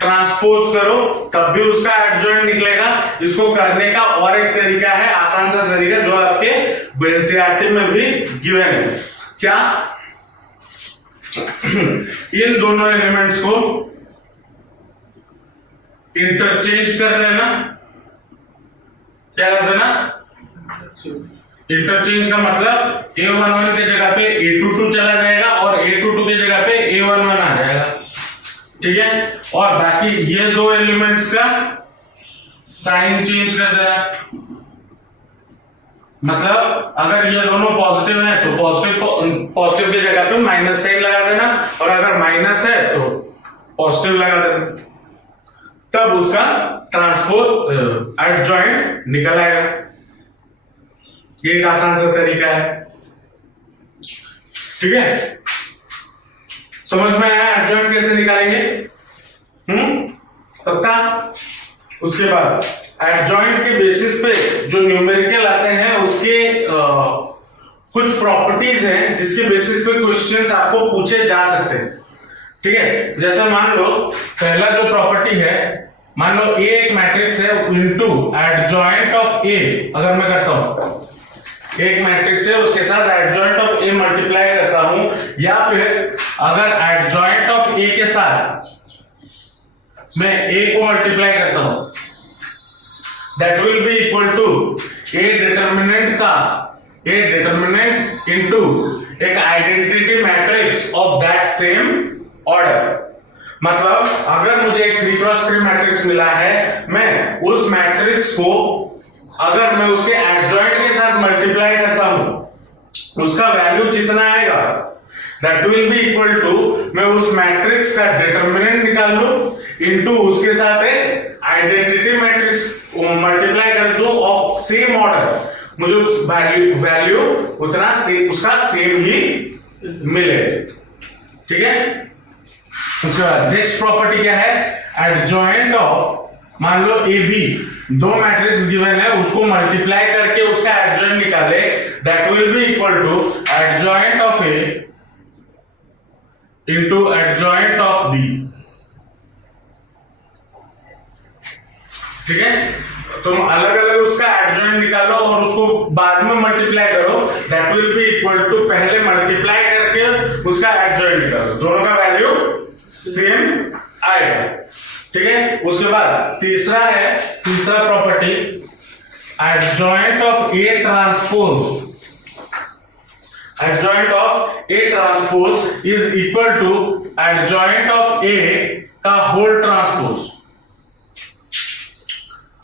ट्रांसपोज करो, तब भी उसका एडजॉइंट निकलेगा। इसको करने का और एक तरीका है, आसान सा तरीका, जो आपके एनसीईआरटी में भी गिवन है। क्या? इन दोनों एलिमेंट्स को इंटरचेंज कर देना। क्या कर देना? इंटरचेंज का मतलब A11 के जगह पे A22 चला जाएगा और A22 के जगह पे A11 आ जाएगा। ठीक है, और बाकी ये दो एलिमेंट्स का साइन चेंज कर देना। मतलब अगर ये दोनों पॉजिटिव है तो पॉजिटिव की जगह पे माइनस साइन लगा देना, और अगर माइनस है तो पॉजिटिव लगा देना, तब उसका ट्रांसपोज एडजॉइंट निकल आएगा। ये एक आसान सा तरीका है। ठीक है, समझ में आया एडजॉइंट कैसे निकालेंगे? पक्का? उसके बाद एडजॉइंट के बेसिस पे जो न्यूमेरिकल आते हैं उसके कुछ प्रॉपर्टीज हैं जिसके बेसिस पे क्वेश्चंस आपको पूछे जा सकते हैं। ठीक है, जैसे मान लो पहला जो प्रॉपर्टी है, मान लो ए एक मैट्रिक्स है इनटू एडजॉइंट ऑफ ए। अगर मैं करता हूं एक मैट्रिक्स है उसके साथ एडजॉइंट ऑफ ए मल्टीप्लाई करता हूं, या फिर अगर एडजॉइंट ऑफ ए के साथ मैं ए को मल्टीप्लाई करता हूं, that will be equal to A determinant into एक identity matrix of that same order. मतलब अगर मुझे एक 3x3 मैट्रिक्स मिला है, मैं उस मैट्रिक्स को अगर मैं उसके एडजॉइंट के साथ मल्टीप्लाई करता हूं, उसका वैल्यू जितना आएगा that will be equal to, मैं उस मैट्रिक्स का डिटर्मिनेंट निकाल लूं इनटू उसके साथ एक आइडेंटिटी मैट्रिक्स मल्टीप्लाई कर दूं ऑफ सेम ऑर्डर, मुझे उस वैल्यू उतना उसका सेम ही मिले। ठीक है, उसके बाद नेक्स्ट प्रॉपर्टी क्या है, एडजॉइंट ऑफ, मान लो ए बी दो मैट्रिक्स गिवन है, उसको मल्टीप्लाई करके उसका एडजॉइंट निकाले, that will be equal to adjoint of A into adjoint of B. ठीक है, तुम अलग अलग उसका एडजॉइंट निकालो और उसको बाद में मल्टीप्लाई करो, that will be equal to पहले मल्टीप्लाई करके उसका एडजॉइंट निकालो, दोनों का वैल्यू सेम आएगा। ठीक है, उसके बाद तीसरा property, adjoint of A transpose. Adjoint of A transpose is equal to adjoint of A का होल ट्रांसपोज।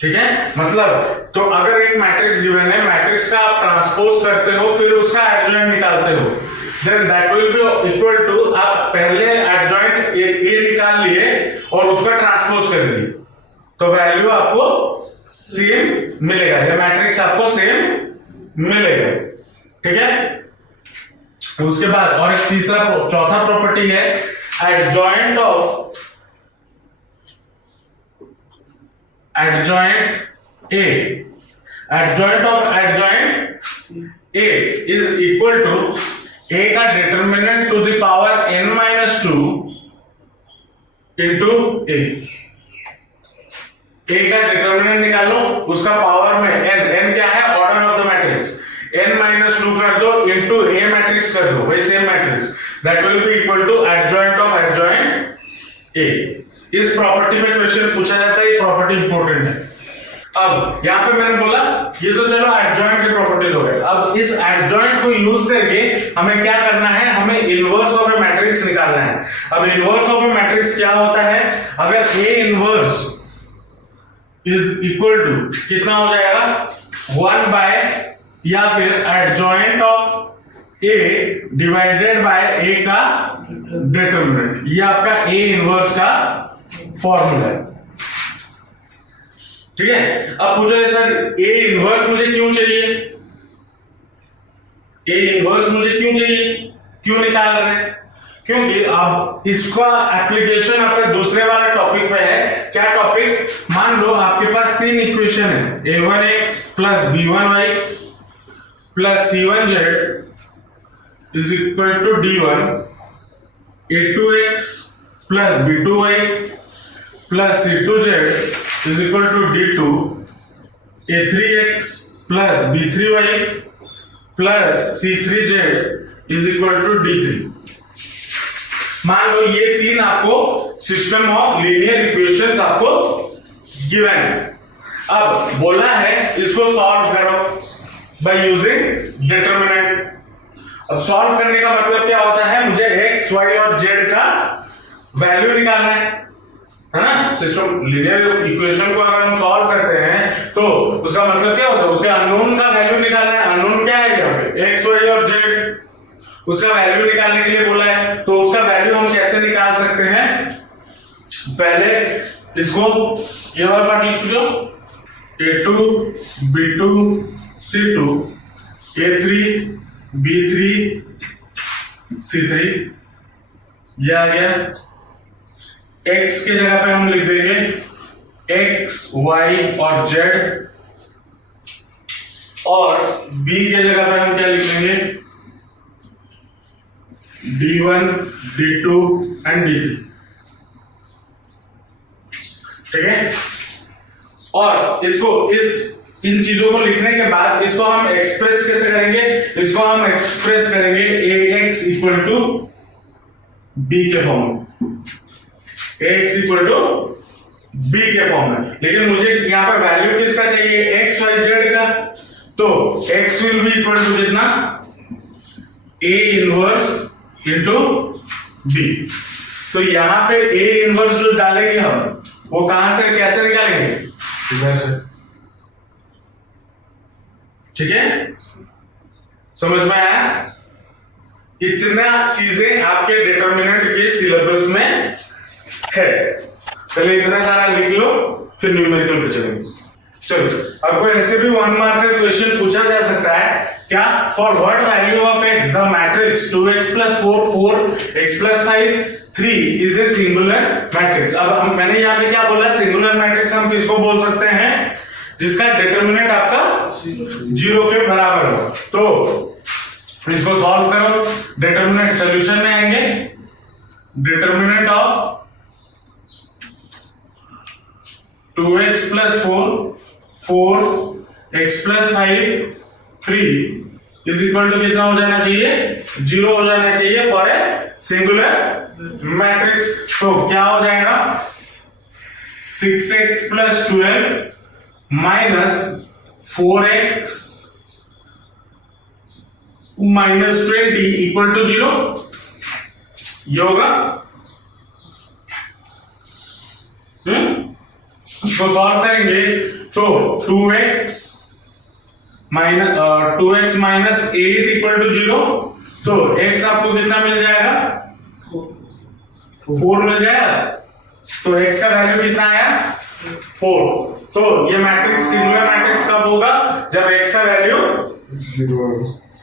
ठीक है, मतलब तो अगर एक मैट्रिक्स गिवन है, मैट्रिक्स का आप ट्रांसपोज करते हो फिर उसका एडजॉइंट निकालते हो, then that will be equal to, आप पहले एडजॉइंट ए निकाल लिए और उसका ट्रांसपोज कर दिए तो वैल्यू आपको सेम मिलेगा, ये मैट्रिक्स आपको सेम मिलेगा। ठीक है, उसके बाद और एक चौथा प्रॉपर्टी है, adjoint of adjoint A is equal to A का determinant to the power n-2 into A। A का डिटर्मिनेंट निकालो, उसका पावर में n क्या है, order of the matrix, n-2 कर दो इनटू ए मैट्रिक्स कर दो, वही same matrix, that will be equal to adjoint of adjoint A. इस प्रॉपर्टी में क्वेश्चन पूछा जाता है, ये प्रॉपर्टी इंपॉर्टेंट है। अब यहां पे मैंने बोला ये तो चलो एडजॉइंट के प्रॉपर्टीज हो गए, अब इस एडजॉइंट को यूज करके हमें क्या करना है, हमें इनवर्स ऑफ ए मैट्रिक्स निकालना है। अब इनवर्स ऑफ ए मैट्रिक्स क्या होता है, अगर A inverse is equal to कितना हो जाएगा 1 बाय या फिर adjoint of A divided by A का डिटरमिनेंट, ये आपका ए इनवर्स का फॉर्मूला है। ठीक है, अब पूछा सर ए इनवर्स मुझे क्यों चाहिए, ए इनवर्स मुझे क्यों चाहिए, क्यों निकाल रहे हैं, क्योंकि अब इसका एप्लीकेशन आपका दूसरे वाला टॉपिक पे है। क्या टॉपिक, मान लो आपके पास 3 इक्वेशन है, a1x plus b1y plus c1z is equal to d1, a2x plus b2y plus c2z is equal to d2, a3x plus b3y plus c3z is equal to d3। मान लो ये 3 आपको सिस्टम ऑफ लीनियर इक्वेशंस आपको given है। अब बोला है इसको solve करो बाय यूजिंग डिटरमिनेंट। अब सॉल्व करने का मतलब क्या होता है, मुझे x, y और z का वैल्यू निकालना है ना। सिस्टम लीनियर इक्वेशन को अगर हम सॉल्व करते हैं तो उसका मतलब क्या होता है, उसके अननोन का वैल्यू निकालना है। अननोन क्या है यहाँ पे, x, y और z, उसका वैल्यू निकालने के लिए बोला है। तो उसका वैल्यू हम कैसे निकाल सकते हैं, पहले इसको ये वाला पार्ट लिख चुके हो, a2 b2 c2 a3 b3 c3, ये आ गया। x के जगह पे हम लिख देंगे x, y और z, और b के जगह पे हम क्या लिख देंगे d1, d2 एंड d3। ठीक है, और इसको इन चीजों को लिखने के बाद इसको हम एक्सप्रेस कैसे करेंगे, इसको हम एक्सप्रेस करेंगे ax इक्वल टू b के फॉर्म में, ax इक्वल टू b के फॉर्म में। लेकिन मुझे यहां पर वैल्यू किसका चाहिए, x, y, z का। तो x will be equal to कितना, a इनवर्स इंटू b। तो यहां पे a इनवर्स जो डालेंगे हम, वो कहां से कैसे निकालेंगे, इधर से। ठीक है, समझ में आया। इतना चीजें आपके डिटरमिनेंट के सिलेबस में है। चलिए इतना सारा लिख लो, फिर न्यूमेरिकल पे चलेंगे। चलो, अब कोई ऐसे भी 1 मार्क क्वेश्चन पूछा जा सकता है, क्या, for what value of x the matrix 2x plus 4 4x plus 5 3 is a singular matrix. अब मैंने यहाँ पे क्या बोला, सिंगुलर मैट्रिक्स हम किसको बोल सकते हैं, जिसका डिटरमिनेंट आपका 0 के बराबर हो। तो इसको सॉल्व करो, डिटरमिनेंट सोल्यूशन में आएंगे, determinant of 2x plus 4 4x plus 5 3 is equal to कितना हो जाना चाहिए, 0 हो जाना चाहिए फॉर ए सिंगुलर मैट्रिक्स। तो क्या हो जाएगा, 6x plus 12 minus 4x minus 20 equal to 0, ये होगा। इसको सॉल्व करेंगे तो 2x माइनस 8 इक्वल टू 0। तो x आपको कितना मिल जाएगा, 4 मिल जाएगा। तो x का वैल्यू कितना आया, 4। तो ये मैट्रिक्स सिंगुलर मैट्रिक्स कब होगा, जब x का वैल्यू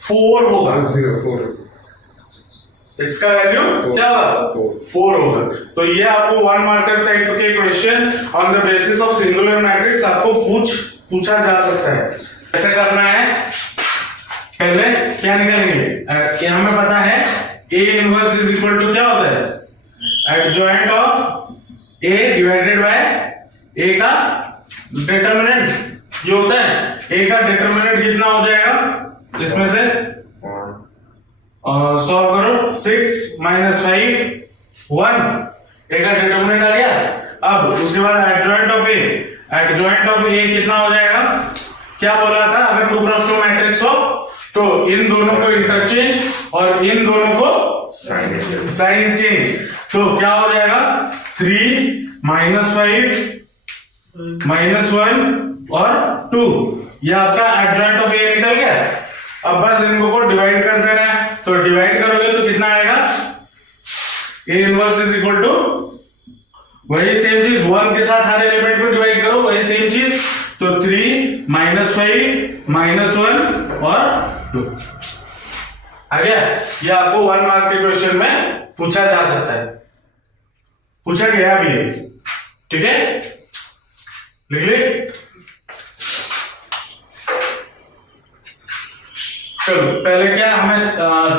4 होगा। x का वैल्यू क्या होगा, 4 होगा। तो ये आपको 1 मार्कर टाइप के question on the basis of singular matrix आपको पूछा जा सकता है। कैसे करना है, पहले क्या निकालेंगे, हमें पता है a inverse is equal to क्या होता है, adjoint of a divided by a का डिटरमिनेंट ये होता है, ए का डिटरमिनेंट कितना हो जाएगा इसमें से, सॉल्व करो, 6 - 5 1, ए का डिटरमिनेंट आ गया। अब उसके बाद adjoint of A, adjoint of A कितना हो जाएगा, क्या बोला था, अगर 2 क्रॉस 2 मैट्रिक्स हो तो इन दोनों को इंटरचेंज और इन दोनों को साइन चेंज, तो क्या हो जाएगा 3 - 5 -1 और 2, ये आपका एडजॉइंट ऑफ ए निकल गया। अब बस इनको को डिवाइड कर देना है, तो डिवाइड करोगे तो कितना आएगा, A inverse is equal to, वही सेम चीज 1 के साथ हर एलिमेंट को डिवाइड करो, वही सेम चीज, तो 3 - 5 -1 और 2 आ गया। ये आपको 1 मार्क के क्वेश्चन में पूछा जा सकता है, पूछा गया भी है, ठीक है, लिख ले। चलो पहले क्या हमें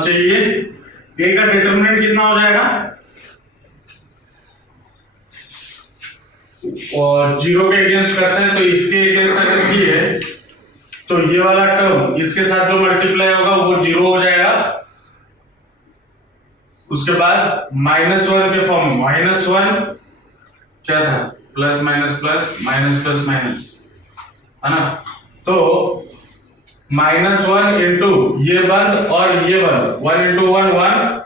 चाहिए, ए का डिटरमिनेंट कितना हो जाएगा, और 0 के अगेंस्ट करते हैं, तो इसके अगेंस्ट अगर की है तो ये वाला टर्म इसके साथ जो मल्टीप्लाई होगा वो 0 हो जाएगा। उसके बाद -1 के फॉर्म, -1 क्या था, plus minus plus minus plus minus, है ना, तो -1 इंटू ये बंद और ये बंद, 1 इंटू 1 1,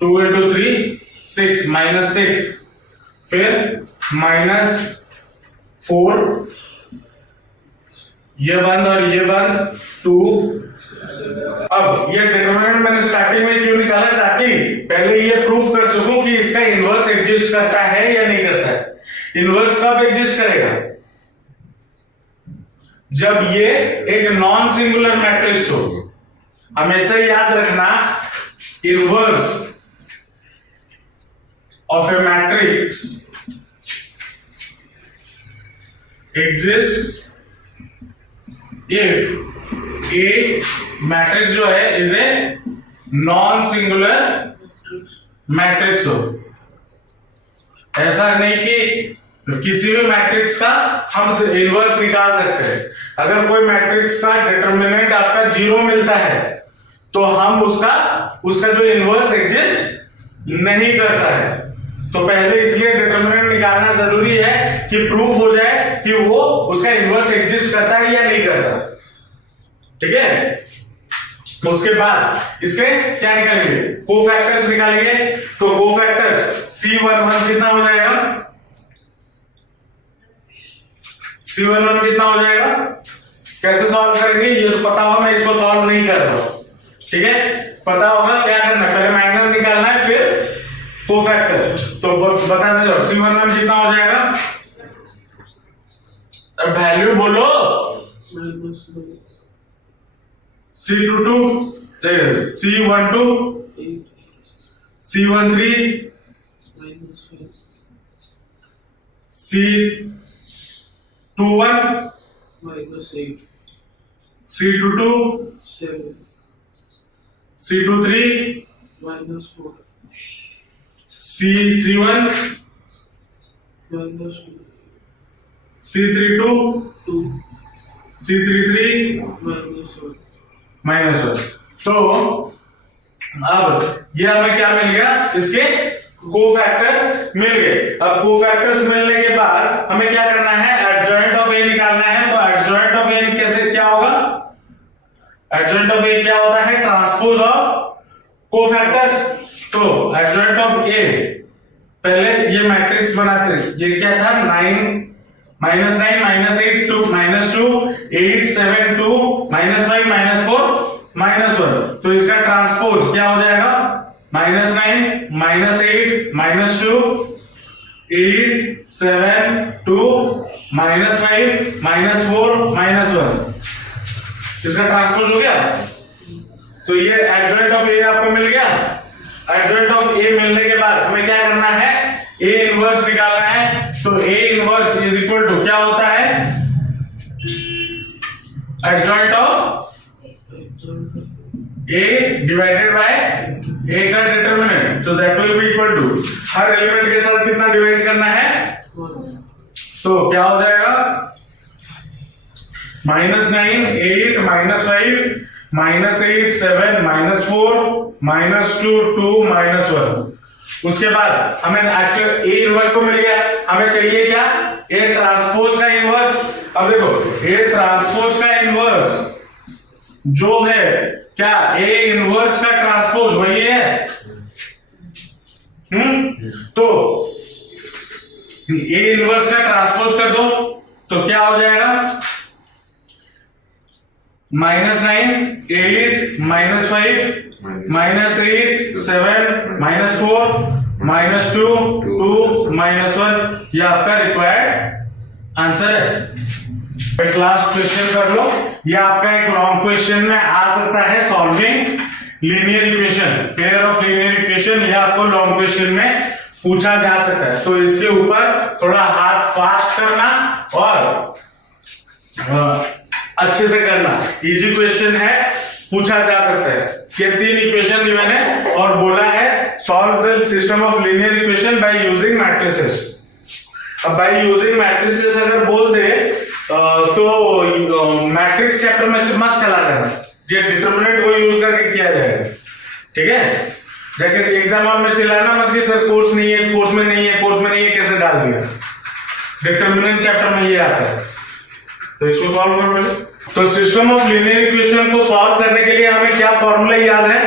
2 इंटू 3 6 -6, फिर -4 ये बंद और ये बंद 2। अब ये डिटरमिनेंट मैंने स्टार्टिंग में क्यों निकाला, ताकि पहले ये प्रूफ कर सकूं कि इसका इनवर्स एग्जिस्ट करता है या नहीं करता है। इनवर्स कब एग्जिस्ट करेगा, जब ये एक नॉन सिंगुलर मैट्रिक्स हो। हमेशा याद रखना, inverse of A matrix exists if a matrix जो है is a non singular matrix हो। ऐसा नहीं कि किसी भी मैट्रिक्स का हम इनवर्स निकाल सकते हैं। अगर कोई मैट्रिक्स का डिटरमिनेंट आपका 0 मिलता है तो हम उसका जो इनवर्स एग्जिस्ट नहीं करता है। तो पहले इसलिए डिटरमिनेंट निकालना जरूरी है कि प्रूफ हो जाए कि वो उसका इनवर्स एग्जिस्ट करता है या नहीं करता, ठीक है। तो उसके बाद इसके क्या निकालेंगे, कोफैक्टर्स निकालेंगे। तो कोफैक्टर्स C11 कितना हो जाएगा, C11 कितना हो जाएगा, कैसे सॉल्व करेंगे ये तो पता होगा, मैं इसको सॉल्व नहीं कर रहा हूं, ठीक है। पता होगा क्या करना, पहले माइनर निकालना है फिर कोफैक्टर। तो बता दे जाओ C11 कितना हो जाएगा, अब वैल्यू बोलो, C22 C12 C13 C21 C22 C23 -4 C31 C32 2 C33 -1। तो अब ये हमें क्या मिल गया, इसके कोफैक्टर्स मिल गए। अब कोफैक्टर्स मिलने के बाद हमें क्या करना है, एडजॉइंट ऑफ ए निकालना है। तो एडजॉइंट ऑफ ए कैसे क्या होगा, एडजॉइंट ऑफ ए क्या होता है, ट्रांसपोज ऑफ कोफैक्टर्स। तो एडजॉइंट ऑफ ए, पहले ये मैट्रिक्स बनाते, ये क्या था, 9 -9 -8 2 -2 8 7 2 -5 -4 -1। तो इसका ट्रांसपोज क्या हो जाएगा, -9 -8 -2 8 7 2 -5 -4 -1। इसका ट्रांसपोज हो गया। तो ये एडजॉइंट ऑफ ए आपको मिल गया। एडजॉइंट ऑफ ए मिलने के बाद हमें क्या करना है, ए इनवर्स निकालना है। तो A inverse is equal to क्या होता है, adjoint of A divided by A का डिटरमिनेंट। तो that will be equal to, हर एलिमेंट के साथ कितना डिवाइड करना है, तो क्या हो जाएगा -9 8 -5 -8 7 -4 -2 2 -1। उसके बाद हमें एक्चुअल ए इनवर्स को मिल गया, हमें चाहिए क्या, ए ट्रांसपोज का इनवर्स। अब देखो ए ट्रांसपोज का इनवर्स जो है क्या, ए इनवर्स का ट्रांसपोज वही है। तो ए इनवर्स का ट्रांसपोज कर दो तो क्या हो जाएगा, -9 8 -5 -8 7 -4 -2 2 -1, ये आपका रिक्वायर्ड आंसर है। लास्ट क्वेश्चन कर लो, ये आपका एक लॉन्ग क्वेश्चन में आ सकता है, solving linear equation, pair of linear equation, ये आपको लॉन्ग क्वेश्चन में पूछा जा सकता है। तो इसके ऊपर थोड़ा हाथ फास्ट करना और अच्छे से करना, इजी क्वेश्चन है, पूछा जा सकता है। ये 3 इक्वेशन दी मैंने और बोला है solve the system of linear equation by using matrices. अब बाय यूजिंग मैट्रिसेस अगर बोल दे तो मैट्रिक्स चैप्टर में मत चला जाना, ये डिटरमिनेंट को यूज करके किया जाएगा, ठीक है। जैसे एग्जाम हॉल में चिल्लाना मत कि सर कोर्स नहीं है, कोर्स में नहीं है, कोर्स में नहीं है, कैसे डाल दिया। डिटरमिनेंट चैप्टर में ये आता है, तो इसको सॉल्व कर लो। तो सिस्टम ऑफ लीनियर इक्वेशन को सॉल्व करने के लिए हमें क्या फॉर्मूला याद है,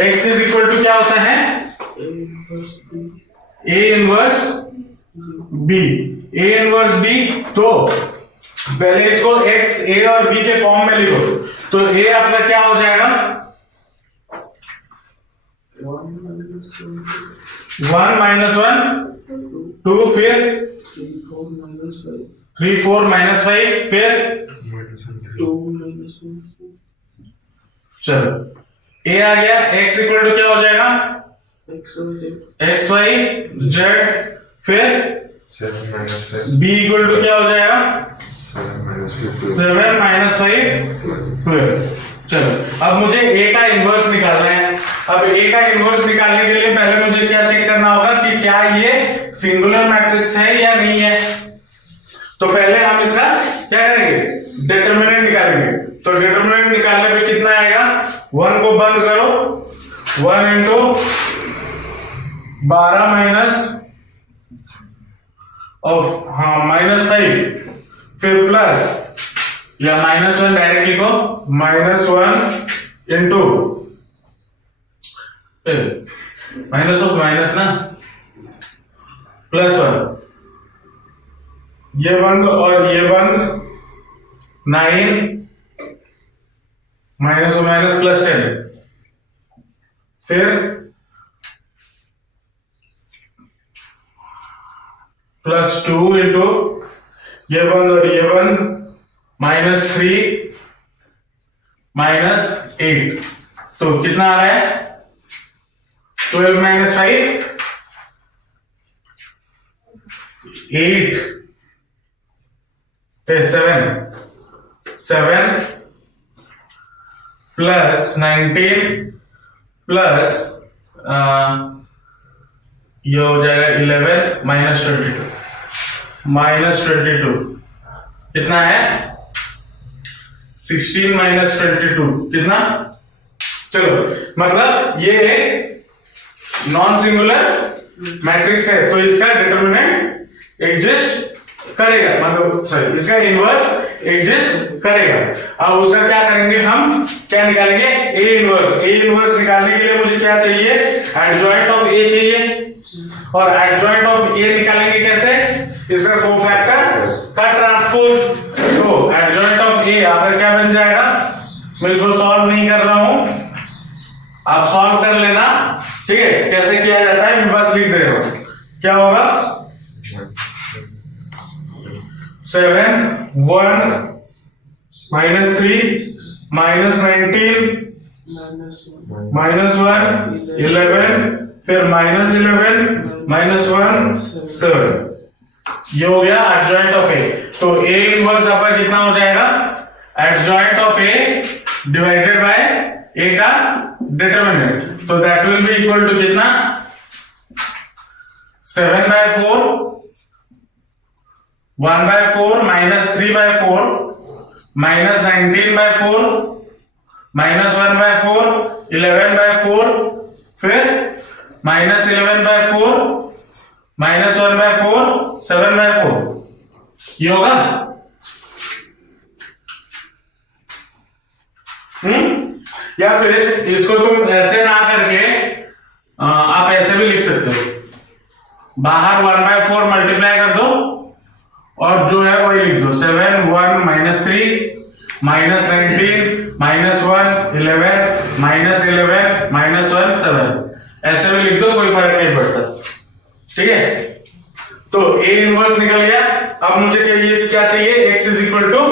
x इज इक्वल टू क्या होता है, a inverse b, a inverse b। तो पहले इसको x a और b के फॉर्म में लिखो, तो a आपका क्या हो जाएगा 1 -1 2 फिर 3 4 -5 फिर 2 चलो a आ गया, x इक्वल टू क्या हो जाएगा x y z, फिर b इक्वल टू क्या हो जाएगा 7 -5 फिर। चलो अब मुझे a का इनवर्स निकालना है। अब a का इनवर्स निकालने के लिए पहले मुझे क्या चेक करना होगा कि क्या ये सिंगुलर मैट्रिक्स है या नहीं है। तो पहले हम इसका क्या करेंगे, डिटरमिनेंट निकालेंगे। तो डिटरमिनेंट निकालने पे कितना आएगा, 1 को बंद करो, 1 इंटू 12 माइनस -5 फिर प्लस या -1 डायरेक्ट लिखो, -1 इंटू माइनस ऑफ माइनस ना +1, ये बंद और ये बंद, 9 माइनस और माइनस +10, फिर +2 इंटू ये बंद और ये बंद, -3 -8। तो कितना आ रहा है 12 - 5 8 7 प्लस 19 प्लस ये हो जाएगा 11 -22 कितना है 16 - 22 कितना। चलो मतलब ये एक नॉन सिंगुलर मैट्रिक्स है, तो इसका डिटरमिनेंट एग्जिस्ट करेगा, मतलब सॉरी इसका इनवर्स एग्जिस्ट करेगा। अब उसका क्या करेंगे, हम क्या निकालेंगे, ए इनवर्स। ए इनवर्स निकालने के लिए मुझे क्या चाहिए, एडजॉइंट ऑफ ए चाहिए, और एडजॉइंट ऑफ ए निकालेंगे कैसे, इसका कोफैक्टर का ट्रांसपोज। तो एडजॉइंट ऑफ ए आपका क्या बन जाएगा, मैं इसको सॉल्व नहीं कर रहा हूं, आप सॉल्व कर लेना, ठीक है। कैसे किया जाता है मैं बस लिख दे रहा हूं। क्या होगा 7 1 -3 -19 -1 11 फिर -11 -1 7, ये हो गया एडजॉइंट ऑफ ए। तो ए इनवर्स आपका कितना हो जाएगा, adjoint of A divided by A का डिटरमिनेंट, तो that will be equal to कितना 7/4 1/4 -3/4 माइनस 19/4, -1/4, 11/4, फिर -11/4, -1/4, 7/4, ये होगा। या फिर इसको तुम ऐसे ना करके आप ऐसे भी लिख सकते हो, बाहर 1/4 मल्टीप्लाई कर दो और जो है वही लिख दो, 7, 1, -3, -19, -1, 11, -11, -1, 7, ऐसे भी लिख दो, कोई फर्क नहीं पड़ता। ठीक है, तो A इनवर्स निकल गया। अब मुझे क्या चाहिए, x इज इक्वल टू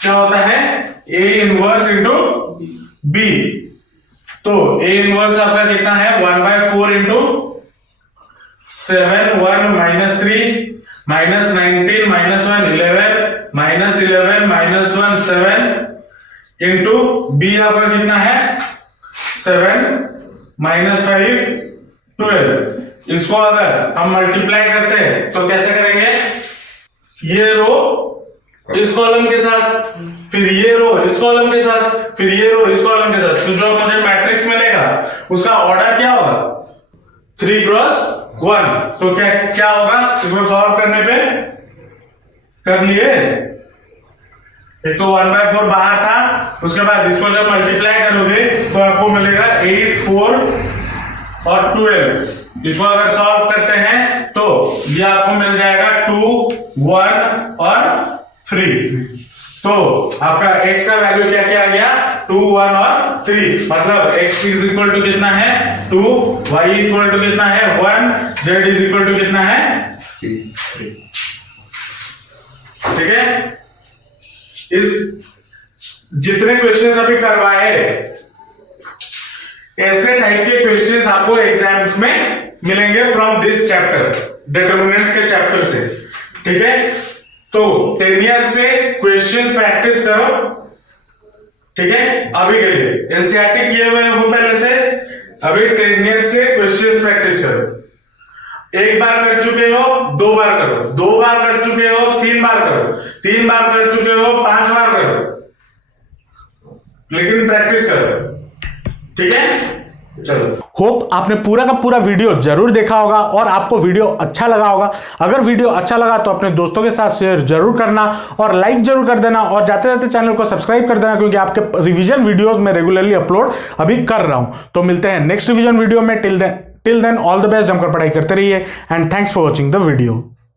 क्या होता है, A इनवर्स इंटू B। तो A इनवर्स आपका कितना है, 1/4 इंटू 7, 1, -3, -19, -1, 11, -11, -1, 7 इंटू B आपका कितना है, 7, -5, 12। इसको अगर हम मल्टीप्लाई करते हैं तो कैसे करेंगे, ये रो इस कॉलम के साथ, फिर ये रो इस कॉलम के साथ, फिर ये रो इस कॉलम के साथ, तो जो मुझे मैट्रिक्स मिलेगा उसका ऑर्डर क्या होगा, 3x1। तो क्या होगा, इसको सॉल्व करने पे कर लिए, एक तो 1/4 बाहर था, उसके बाद इसको जब मल्टीप्लाई करोगे तो आपको मिलेगा 8, 4 और 12। इसको अगर सॉल्व करते हैं तो ये आपको मिल जाएगा 2, 1 और 3। तो आपका x का वैल्यू क्या क्या आ गया, 2, 1 और 3। मतलब x इज इक्वल टू कितना है, 2, y इक्वल टू कितना है, 1, z इज इक्वल टू कितना है, 3। ठीक है, इस जितने क्वेश्चंस अभी करवाए ऐसे टाइप के क्वेश्चंस आपको एग्जाम्स में मिलेंगे फ्रॉम दिस चैप्टर, डिटरमिनेंट के चैप्टर से। ठीक है, तो 10 ईयर से क्वेश्चंस प्रैक्टिस करो। ठीक है, अभी के लिए एनसीईआरटी किए हुए हो पहले से, अभी 10 ईयर से क्वेश्चंस प्रैक्टिस करो। एक बार कर चुके हो 2 बार करो, 2 बार कर चुके हो 3 बार करो, 3 बार कर चुके हो 5 बार करो, लेकिन प्रैक्टिस करो। ठीक है, चलो, होप आपने पूरा का पूरा वीडियो जरूर देखा होगा और आपको वीडियो अच्छा लगा होगा। अगर वीडियो अच्छा लगा तो अपने दोस्तों के साथ शेयर जरूर करना और लाइक जरूर कर देना और जाते जाते चैनल को सब्सक्राइब कर देना, क्योंकि आपके रिवीजन वीडियोस में रेगुलरली अपलोड अभी कर रहा हूं। तो मिलते हैं नेक्स्ट रिवीजन वीडियो में। Till then all the best, जमकर पढ़ाई करते रहिए and thanks for watching the video.